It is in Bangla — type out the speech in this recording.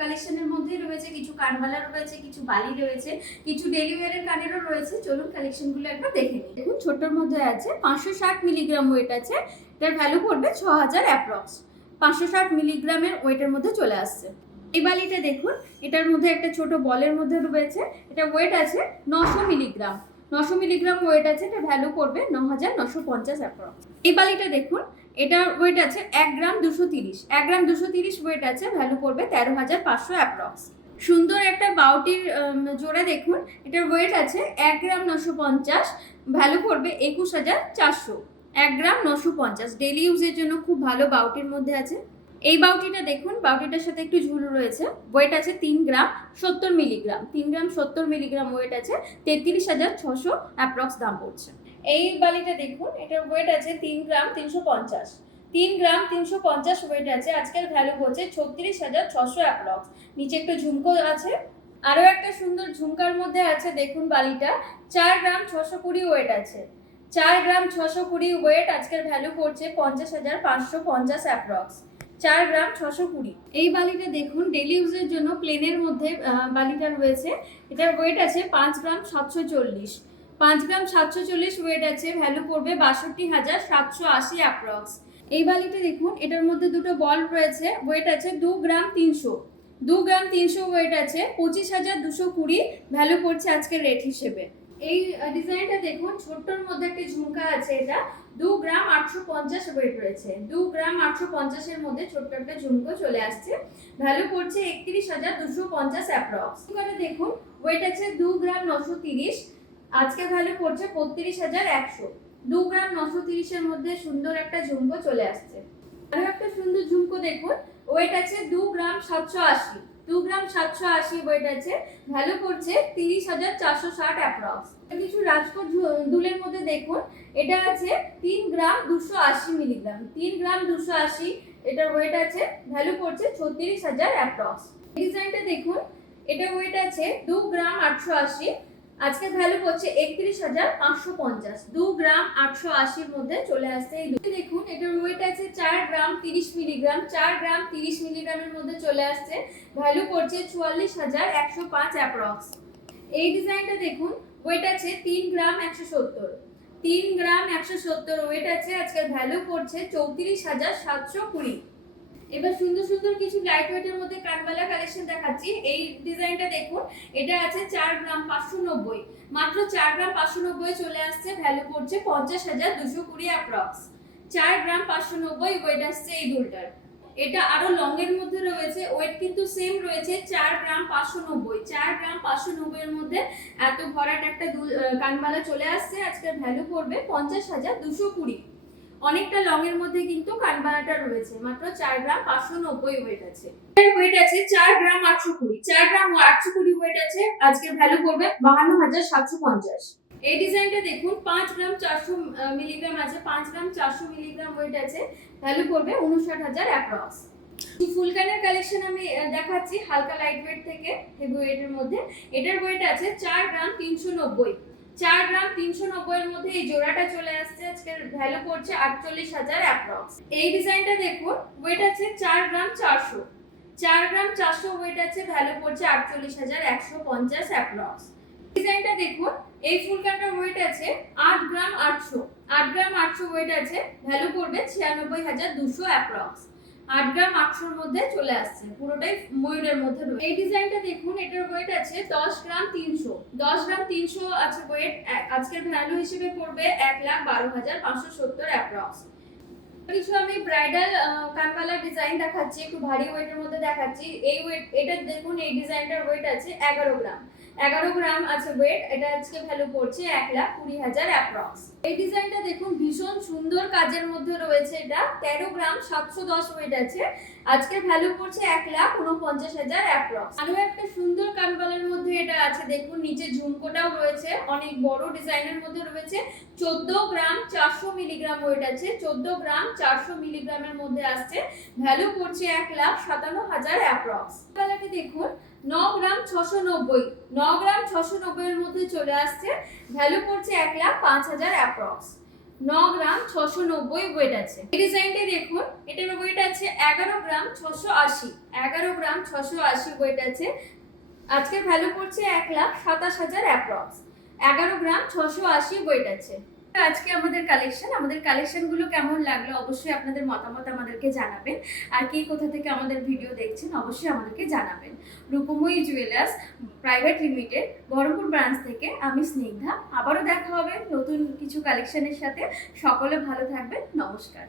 কালেকশনের মধ্যে রয়েছে, কিছু কানবালা রয়েছে, কিছু বালি রয়েছে, কিছু ডেলি ওয়ারের কানেরও রয়েছে। চলুন কালেকশনগুলো একবার দেখে নিই। দেখুন ছোটোর মধ্যে আছে পাঁচশো ষাট মিলিগ্রাম ওয়েট আছে। এটার ভ্যালু পড়বে ছ হাজার অ্যাপ্রক্স পাঁচশো ষাট মিলিগ্রামের ওয়েটের মধ্যে চলে আসছে। এই বালিটা দেখুন, এটার মধ্যে একটা ছোট বলের মধ্যে রয়েছে। এটা ওয়েট আছে নশো মিলিগ্রাম নশো মিলিগ্রাম ওয়েট আছে এটা ভ্যালু করবে ন হাজার নশো পঞ্চাশ অ্যাপ্রক্স এই বালিটা দেখুন এটার ওয়েট আছে এক গ্রাম দুশো তিরিশ। এক গ্রাম দুশো তিরিশ ওয়েট আছে ভ্যালু করবে তেরো হাজার পাঁচশো অ্যাপ্রক্স সুন্দর একটা বাউটির জোড়া দেখুন। এটার ওয়েট আছে এক গ্রাম নশো পঞ্চাশ ভ্যালু করবে একুশ হাজার চারশো। এক গ্রাম নশো পঞ্চাশ। ডেলি ইউজের জন্য খুব ভালো বাউটির মধ্যে আছে। এই বাউটিটা দেখুন, বাউটিটার সাথে একটু ঝুল রয়েছে। ওয়েট আছে তিন গ্রাম সত্তর মিলিগ্রাম তিন গ্রাম সত্তর মিলিগ্রাম ওয়েট আছে, তেত্রিশ হাজার ছশো অ্যাপ্রক্স দাম পড়ছে। এই বালিটা দেখুন, এটার ওয়েট আছে তিন গ্রাম তিনশো পঞ্চাশ। তিন গ্রাম তিনশো পঞ্চাশ ওয়েট আছে, আজকের ভ্যালু হচ্ছে ছত্রিশ হাজার ছশো অ্যাপ্রক্স নিচে একটু ঝুমকো আছে। আরও একটা সুন্দর ঝুমকার মধ্যে আছে, দেখুন বালিটা, চার গ্রাম ছশো কুড়ি ওয়েট আছে। চার গ্রাম ছশো কুড়ি ওয়েট আজকের ভ্যালু করছে পঞ্চাশ হাজার পাঁচশো পঞ্চাশ অ্যাপ্রক্স চার গ্রাম ছশো কুড়ি। এই বালিটা দেখুন ডেলি ইউজের জন্য প্লেনের মধ্যে বালিটা রয়েছে। এটার ওয়েট আছে পাঁচ গ্রাম সাতশো চল্লিশ। পাঁচ গ্রাম সাতশো চল্লিশ ওয়েট আছে ভ্যালু পড়বে বাষট্টি হাজার সাতশো আশি অ্যাপ্রক্স এই বালিটা দেখুন, এটার মধ্যে দুটো বল রয়েছে ওয়েট আছে দু গ্রাম তিনশো। দু গ্রাম তিনশো ওয়েট আছে, পঁচিশ হাজার দুশো কুড়ি ভ্যালু পড়ছে আজকের রেট হিসেবে। এই ডিজাইনটা দেখুন, ছোট্টর মধ্যে একটা ঝুমকা আছে এটা, দু গ্রাম আটশো পঞ্চাশ ওয়েট রয়েছে। দু গ্রাম আটশো পঞ্চাশের মধ্যে ছোট্ট একটা ঝুমকো চলে আসছে ভ্যালু পড়ছে একত্রিশ হাজার দুশো পঞ্চাশ অ্যাপ্রক্স দেখুন ওয়েট আছে দু গ্রাম নশো তিরিশ আজকে ভ্যালু পড়ছে বত্রিশ হাজার একশো। দু গ্রাম নশো তিরিশের মধ্যে সুন্দর একটা ঝুমকো চলে আসছে। আরও একটা সুন্দর ঝুমকো দেখুন ওয়েট আছে দু গ্রাম সাতশো আশি। দু গ্রাম সাতশো আশি ওয়েট আছে ভ্যালু পড়ছে তিরিশ হাজার চারশো ষাট অ্যাপ্রক্স কিছু রাজকোট দুলের মধ্যে দেখুন, এটা আছে তিন গ্রাম দুশো আশি মিলিগ্রাম তিন গ্রাম দুশো আশি এটার ওয়েট আছে ভ্যালু করছে ছত্রিশ হাজার অ্যাপ্রক্স ডিজাইনটা দেখুন, এটা ওয়েট আছে দু গ্রাম আটশো আশি। আজকে ভ্যালু করছে একত্রিশ হাজার পাঁচশো পঞ্চাশ। দু গ্রাম আটশো আশির মধ্যে চলে আসছে এই দেখুন, এটার ওয়েট আছে চার গ্রাম তিরিশ মিলিগ্রাম চার গ্রাম তিরিশ মিলিগ্রামের মধ্যে চলে আসছে। ভ্যালু করছে চুয়াল্লিশ হাজার একশো পাঁচ অ্যাপ্রক্স এই ডিজাইনটা দেখুন ওয়েট আছে তিন গ্রাম একশো সত্তর। তিন গ্রাম একশো সত্তর ওয়েট আছে। আজকের ভ্যালু করছে চৌত্রিশ হাজার সাতশো কুড়ি। এবার সুন্দর সুন্দর কিছু লাইট ওয়েটের মধ্যে কানবালা কালেকশন দেখাচ্ছি। এই ডিজাইনটা দেখুন, এটা আছে চার গ্রাম পাঁচশো নব্বই। মাত্র চার গ্রাম পাঁচশো নব্বই চলে আসছে ভ্যালু করছে পঞ্চাশ হাজার দুশো কুড়ি অ্যাপ্রক্স চার গ্রাম পাঁচশো নব্বই ওয়েট আসছে এই দুলটার। এটা আরও লং এর মধ্যে রয়েছে ওয়েট কিন্তু সেম রয়েছে চার গ্রাম পাঁচশো নব্বই। চার গ্রাম পাঁচশো নব্বই এর মধ্যে এত ভরাট একটা কানবালা চলে আসছে, আজকের ভ্যালু করবে পঞ্চাশ হাজার দুশো কুড়ি। অনেকটা লং এর মধ্যে কিন্তু কানবালাটা রয়েছে। মাত্র চার গ্রাম পাঁচশো নব্বই ওয়েট আছে। এর ওয়েট আছে চার গ্রাম আটশো কুড়ি। চার গ্রাম আটশো কুড়ি ওয়েট আছে, আজকের ভ্যালু করবে বাহান্ন হাজার সাতশো পঞ্চাশ। এই ডিজাইনটা দেখুন, পাঁচ গ্রাম চারশো মিলিগ্রাম আছে, পাঁচ গ্রাম চারশো মিলিগ্রাম ওয়েট আছে ভ্যালু করবে উনষাট হাজার অ্যাপ্রক্স ফুলকানের কালেকশন আমি দেখাচ্ছি হালকা লাইট ওয়েট থেকে হেভি ওয়েটের মধ্যে। এটার ওয়েট আছে চার গ্রাম তিনশো নব্বই। চার গ্রাম তিনশো নব্বই এর মধ্যে এই জোড়াটা চলে আসছে। আজকের ভ্যালু করছে আটচল্লিশ হাজার অ্যাপ্রক্স এই ডিজাইনটা দেখুন ওয়েট আছে চার গ্রাম চারশো। চার গ্রাম চারশো ওয়েট আছে ভ্যালু করছে আটচল্লিশ হাজার একশো পঞ্চাশ অ্যাপ্রক্স ডিজাইনটা দেখুন, এই ফুলকানটার ওয়েট আছে আট গ্রাম আটশো। আট গ্রাম আটশো ওয়েট আছে ভ্যালু করবে ছিয়ানব্বই হাজার দুশো অ্যাপ্রক্স আট গ্রাম আটশোর মধ্যে চলে আসছে। পুরোটাই ময়ূরের মধ্যে রয়েছে এই ডিজাইনটা দেখুন, এটার ওয়েট আছে দশ গ্রাম তিনশো। দশ গ্রাম তিনশো আছে ওয়েট আজকের ভ্যালু হিসেবে পড়বে এক লাখ বারো হাজার পাঁচশো সত্তর অ্যাপ্রক্স কিছু আমি ব্রাইডাল কানবালা ডিজাইন দেখাচ্ছি, একটু ভারী ওয়েটের মধ্যে দেখাচ্ছি। এই ওয়েট এটা দেখুন, এই ডিজাইনটার ওয়েট আছে এগারো গ্রাম। এগারো গ্রাম আছে ওয়েট এটা আজকে ভ্যালু পড়ছে এক লাখ কুড়ি হাজার অ্যাপ্রক্স এই ডিজাইনটা দেখুন, ভীষণ সুন্দর কাজের মধ্যে রয়েছে এটা। তেরো গ্রাম সাতশো দশ ওয়েট আছে। আজকে ভ্যালু পড়ছে এক লাখ উনপঞ্চাশ হাজার অ্যাপ্রক্স আরও একটা সুন্দর কানবালের মধ্যে এটা আছে, দেখুন, নিচে ঝুমকোটাও রয়েছে। অনেক বড় ডিজাইনের মধ্যে রয়েছে। চোদ্দ গ্রাম চারশো মিলিগ্রাম ওয়েট আছে। চোদ্দ গ্রাম চারশো মিলিগ্রামের মধ্যে আসছে। ভ্যালু পড়ছে এক লাখ সাতান্ন হাজার অ্যাপ্রক্স। কালারটি দেখুন, ন গ্রাম ছশো নব্বই। ন গ্রাম ছশো নব্বইয়ের মধ্যে চলে আসছে। ভ্যালু পড়ছে এক লাখ পাঁচ হাজার অ্যাপ্রক্স। ন গ্রাম ছশো নব্বই ওয়েট আছে। এই ডিজাইনটা দেখুন, এটার ওয়েট আছে এগারো গ্রাম ছশো আশি। এগারো গ্রাম ছশো আশি ওয়েট আছে। আজকের ভ্যালু পড়ছে এক লাখ সাতাশ হাজার অ্যাপ্রক্স। এগারো গ্রাম ছশো আশি ওয়েট আছে। আজকে আমাদের কালেকশন আমাদের কালেকশনগুলো কেমন লাগল অবশ্যই আপনাদের মতামত আমাদেরকে জানাবেন। আর কে কোথা থেকে আমাদের ভিডিও দেখছেন অবশ্যই আমাদেরকে জানাবেন। Rupamoyee jewellers private limited Baharampur branch থেকে আমি স্নিগ্ধা। আবারও দেখা হবে নতুন কিছু কালেকশনের সাথে। সকলে ভালো থাকবেন। নমস্কার।